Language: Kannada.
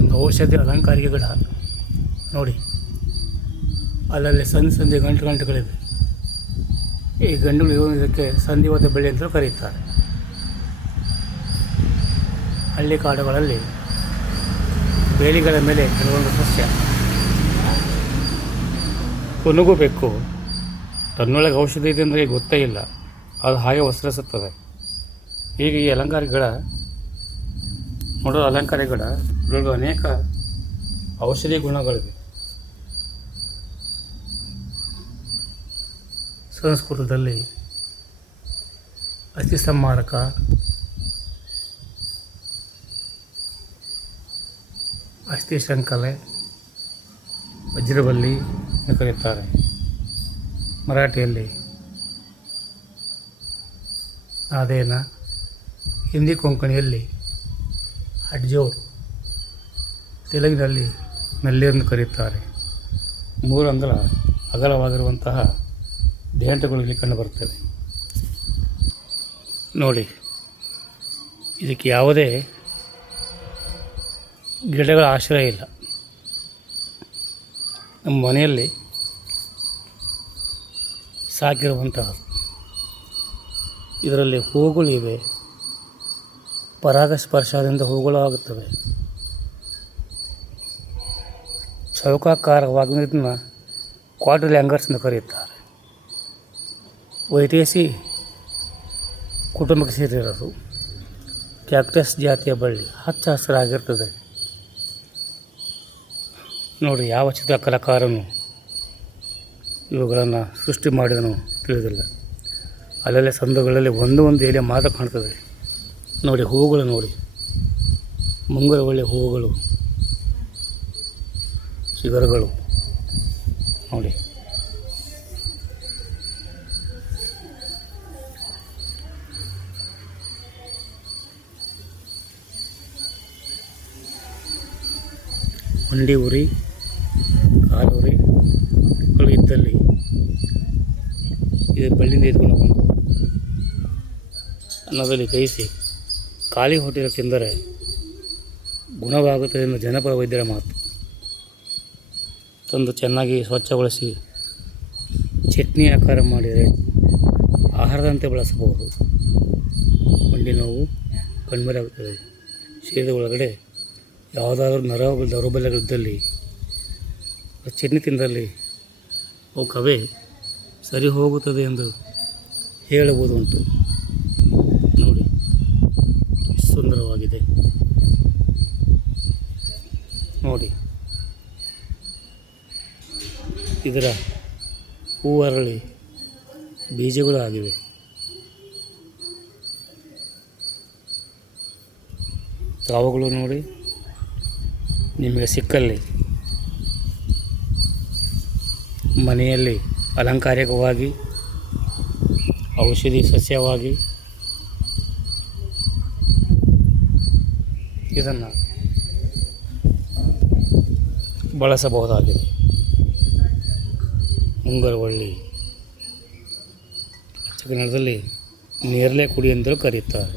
ಒಂದು ಔಷಧಿ ಅಲಂಕಾರಿಕ ಗಿಡ ನೋಡಿ. ಅಲ್ಲಲ್ಲಿ ಸಂಧಿ ಗಂಟುಗಳಿವೆ. ಈ ಗಂಡುಗಳು ಇದಕ್ಕೆ ಸಂಧಿವಾದ ಬೆಳೆ ಅಂತಲೂ ಕರೆಯುತ್ತಾರೆ. ಹಳ್ಳಿ ಕಾಡುಗಳಲ್ಲಿ ಬೇಲಿಗಳ ಮೇಲೆ ಕೆಲವೊಂದು ಸಸ್ಯ ಕೊನಗು ಬೆಕ್ಕು ತನ್ನೊಳಗೆ ಔಷಧಿ ಇದೆ ಅಂದರೆ ಗೊತ್ತೇ ಇಲ್ಲ, ಅದು ಹಾಗೆ ಹೊಸರಿಸುತ್ತದೆ. ಹೀಗೆ ಈ ಅಲಂಕಾರಿಕ ಗಿಡ ನೋಡೋ ಅಲಂಕಾರಿಕ ಗಿಡ ಇದರೊಳಗೆ ಅನೇಕ ಔಷಧಿ ಗುಣಗಳಿವೆ. ಸಂಸ್ಕೃತದಲ್ಲಿ ಅಸ್ಥಿ ಸಂಹಾರಕ, ಅಸ್ಥಿ ಶಂಕಲೆ, ವಜ್ರಬಲ್ಲಿ ಎಂದು ಕರೆಯುತ್ತಾರೆ. ಮರಾಠಿಯಲ್ಲಿ ನಾದೇನ, ಹಿಂದಿ ಕೊಂಕಣಿಯಲ್ಲಿ ಹಡ್ಜೋರ್, ತೆಲುಗಿನಲ್ಲಿ ನಲ್ಲೆ ಎಂದು ಕರೆಯುತ್ತಾರೆ. 3 ಅಂಗುಲ ಅಗಲವಾಗಿರುವಂತಹ ದೇಂಟಗಳು ಇಲ್ಲಿ ಕಂಡುಬರುತ್ತವೆ ನೋಡಿ. ಇದಕ್ಕೆ ಯಾವುದೇ ಗಿಡಗಳ ಆಶ್ರಯ ಇಲ್ಲ. ನಮ್ಮ ಮನೆಯಲ್ಲಿ ಸಾಕಿರುವಂತಹ ಇದರಲ್ಲಿ ಹೂಗಳಿವೆ. ಪರಾಗಸ್ಪರ್ಶದಿಂದ ಹೂಗಳು ಆಗುತ್ತವೆ. ಚೌಕಾಕಾರವಾಗಿದ್ದನ್ನು ಕ್ವಾಡ್ರಿಲ್ ಹ್ಯಾಂಗರ್ಸ್ ಎಂದು ಕರೆಯುತ್ತಾರೆ. ವೈಟೇಸಿ ಕುಟುಂಬಕ್ಕೆ ಸೇರಿರೋದು. ಕ್ಯಾಕ್ಟಸ್ ಜಾತಿಯ ಬಳ್ಳಿ ಹಚ್ಚ ಹಸಿರಾಗಿರ್ತದೆ ನೋಡಿ. ಯಾವ ಚಿತ್ರಕಲಾಕಾರನು ಇವುಗಳನ್ನು ಸೃಷ್ಟಿ ಮಾಡಿದನು ತಿಳಿದಿಲ್ಲ. ಅಲ್ಲಲ್ಲೇ ಸಂದುಗಳಲ್ಲಿ ಒಂದು ಎಲೆ ಮಾತ್ರ ಕಾಣ್ತದೆ ನೋಡಿ. ಹೂಗಳು ನೋಡಿ, ಮುಂಗರ ಒಳ್ಳೆಯ ಹೂವುಗಳು, ಶಿಖರಗಳು ನೋಡಿ. ಮಂಡಿ ಉರಿ, ಕಾಲುರಿ ಇದ್ದಲ್ಲಿ ಇದು ಬಳ್ಳಿಯಿಂದ ಎತ್ಕೊಂಡು ಬಂದು ಅನ್ನದಲ್ಲಿ ಬೇಯಿಸಿ ಖಾಲಿ ಹೊಟ್ಟೆಯಲ್ಲಿ ತಿಂದರೆ ಗುಣವಾಗುತ್ತದೆ ಎಂದು ಜನಪದ ವೈದ್ಯರ ಮಾತು. ತಂದು ಚೆನ್ನಾಗಿ ಸ್ವಚ್ಛಗೊಳಿಸಿ ಚಟ್ನಿ ಆಕಾರ ಮಾಡಿದರೆ ಆಹಾರದಂತೆ ಬಳಸಬಹುದು. ಮಂಡಿ ನೋವು ಕಣ್ಮರೆಯಾಗುತ್ತದೆ. ಶರೀರದ ಒಳಗಡೆ ಯಾವುದಾದ್ರೂ ದೌರ್ಬಲ್ಯಗಳಿದ್ದಲ್ಲಿ ಚಟ್ನಿ ತಿಂದಲ್ಲಿ ಅವಕ್ಕವೇ ಸರಿ ಹೋಗುತ್ತದೆ ಎಂದು ಹೇಳಬಹುದುಂಟು ನೋಡಿ. ಸುಂದರವಾಗಿದೆ ನೋಡಿ. ಇದರ ಹೂವರಳಿ ಬೀಜಗಳು ಆಗಿವೆ. ತಾವುಗಳು ನೋಡಿ, ನಿಮಗೆ ಸಿಕ್ಕಲ್ಲಿ ಮನೆಯಲ್ಲಿ ಅಲಂಕಾರಿಕವಾಗಿ ಔಷಧಿ ಸಸ್ಯವಾಗಿ ಇದನ್ನು ಬಳಸಬಹುದಾಗಿದೆ. ಮುಂಗರವಳ್ಳಿ ಕನ್ನಡದಲ್ಲಿ ನೇರಳೆ ಕುಡಿ ಎಂದರೂ ಕರೆಯುತ್ತಾರೆ.